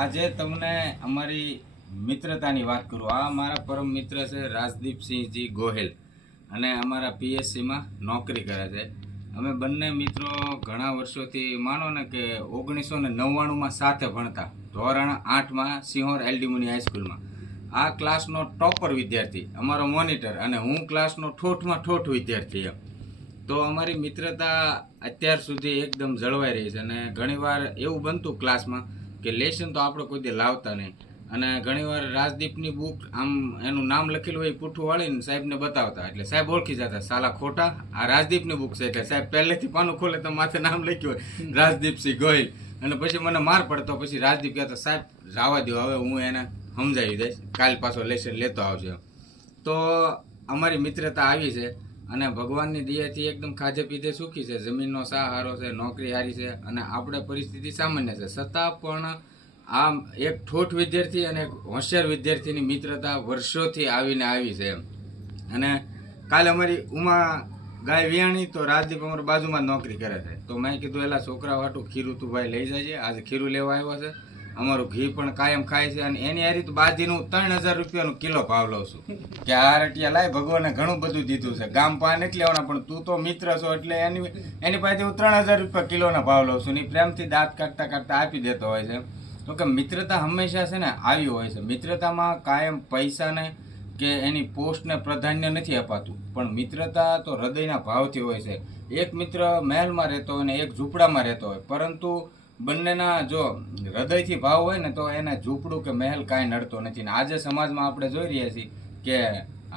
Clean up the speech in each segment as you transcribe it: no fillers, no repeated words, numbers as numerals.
આજે તમને અમારી મિત્રતાની વાત કરું. આ મારા પરમ મિત્ર છે રાજદીપસિંહજી ગોહેલ અને અમારા પીએસસીમાં નોકરી કરે છે. અમે બંને મિત્રો ઘણા વર્ષોથી માનો ને કે 1999માં સાથે ભણતા, ધોરણ 8માં સિંહોર એલડી મુની હાઈસ્કૂલમાં. આ ક્લાસનો ટોપર વિદ્યાર્થી અમારો મોનિટર અને હું ક્લાસનો ઠોઠમાં ઠોઠ વિદ્યાર્થી એમ. તો અમારી મિત્રતા અત્યાર સુધી એકદમ જળવાઈ રહી છે. અને ઘણીવાર એવું બનતું ક્લાસમાં કે લેસન તો આપણે કોઈ દે લાવતા નહીં, અને ઘણીવાર રાજદીપની બુક આમ એનું નામ લખેલું હોય પૂઠું વાળીને સાહેબને બતાવતા, એટલે સાહેબ ઓળખી જતા, સાલા ખોટા, આ રાજદીપની બુક છે. એટલે સાહેબ પહેલેથી પાનું ખોલે તો માથે નામ લખ્યું હોય રાજદીપસિંહ ગોહિલ, અને પછી મને માર પડતો. પછી રાજદીપ કહેતો, સાહેબ જવા દો, હવે હું એને સમજાવી દઈશ, કાલ પાછો લેસન લેતો આવશે. તો અમારી મિત્રતા આવી છે અને ભગવાનની દયાથી એકદમ ખાધે પીધે સુખી છે. જમીનનો સહારો છે, નોકરી સારી છે, અને આપણે પરિસ્થિતિ સામાન્ય છે. છતાં પણ આ એક ઠોઠ વિદ્યાર્થી અને એક હોશિયાર વિદ્યાર્થીની મિત્રતા વર્ષોથી આવીને આવી છે એમ. અને કાલે અમારી ઉમા ગાય વિયાણી, તો રાજદીપ અમારી બાજુમાં જ નોકરી કરે છે. તો મેં કીધું એલા છોકરા વાટું ખીરું તું ભાઈ લઈ જાય. આજે ખીરું લેવા આવ્યો છે. અમારું ઘી પણ કાયમ ખાય છે, અને એની હારી તો બાજીનું 3000 રૂપિયાનો કિલો ભાવ લઉં છું કે આ રટિયા લાય, ભગવાને ઘણું બધું દીધું છે, ગામ પા નથી લેવાના, પણ તું તો મિત્ર છો એટલે એની પાસેથી હું 3000 રૂપિયા કિલોના ભાવ લઉં છું. ને પ્રેમથી દાંત કાઢતા કાઢતા આપી દેતો હોય છે. તો કે મિત્રતા હંમેશા છે ને આવી હોય છે. મિત્રતામાં કાયમ પૈસાને કે એની પોસ્ટને પ્રાધાન્ય નથી અપાતું, પણ મિત્રતા તો હૃદયના ભાવથી હોય છે. એક મિત્ર મહેલમાં રહેતો હોય ને એક ઝૂંપડામાં રહેતો હોય, પરંતુ બંનેના જો હૃદયથી ભાવ હોય ને તો એને ઝૂંપડું કે મહેલ કાંઈ નડતો નથી. ને આજે સમાજમાં આપણે જોઈ રહ્યા છીએ કે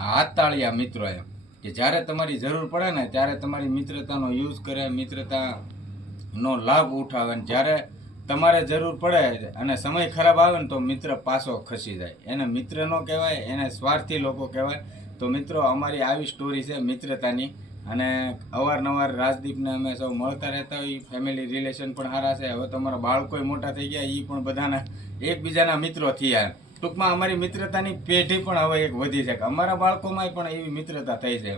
હાથતાળિયા મિત્રો એમ, કે જ્યારે તમારી જરૂર પડે ને ત્યારે તમારી મિત્રતાનો યુઝ કરે, મિત્રતાનો લાભ ઉઠાવે, ને જ્યારે તમારે જરૂર પડે અને સમય ખરાબ આવે ને તો મિત્ર પાછો ખસી જાય. એને મિત્ર ન કહેવાય, એને સ્વાર્થી લોકો કહેવાય. તો મિત્રો, અમારી આવી સ્ટોરી છે મિત્રતાની. અને અવારનવાર રાજદીપને અમે સૌ મળતા રહેતા હોય, ફેમિલી રિલેશન પણ સારા છે. હવે તો અમારા બાળકોય મોટા થઈ ગયા, એ પણ બધાના એકબીજાના મિત્રો થયા. ટૂંકમાં અમારી મિત્રતાની પેઢી પણ હવે એક વધી છે કે અમારા બાળકોમાં પણ એવી મિત્રતા થઈ છે.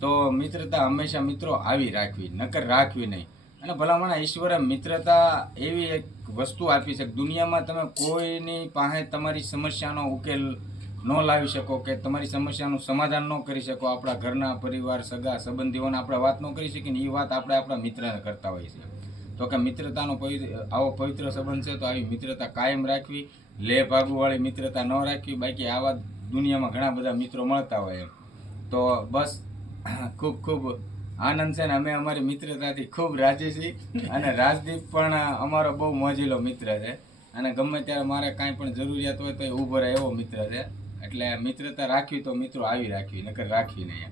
તો મિત્રતા હંમેશા મિત્રો આવી રાખવી, નકર રાખવી નહીં. અને ભલામણા ઈશ્વરે મિત્રતા એવી એક વસ્તુ આપી છે કે દુનિયામાં તમે કોઈની પાસે તમારી સમસ્યાનો ઉકેલ ન લાવી શકો, કે તમારી સમસ્યાનું સમાધાન ન કરી શકો. આપણા ઘરના પરિવાર, સગા સંબંધીઓને આપણે વાત ન કરી શકીએ ને, એ વાત આપણે આપણા મિત્રને કરતા હોઈએ છીએ. તો કે મિત્રતાનો આવો પવિત્ર સંબંધ છે, તો આવી મિત્રતા કાયમ રાખવી, લે ભાગુવાળી મિત્રતા ન રાખવી. બાકી આવા દુનિયામાં ઘણા બધા મિત્રો મળતા હોય એમ. તો બસ ખૂબ ખૂબ આનંદ છે ને અમે અમારી મિત્રતાથી ખૂબ રાજી છીએ. અને રાજદીપ પણ અમારો બહુ મોજીલો મિત્ર છે, અને ગમે ત્યારે મારે કાંઈ પણ જરૂરિયાત હોય તો એ ઊભો રહે એવો મિત્ર છે. એટલે મિત્રતા રાખવી તો મિત્રો આવી રાખવી, નકર રાખવી નહીં.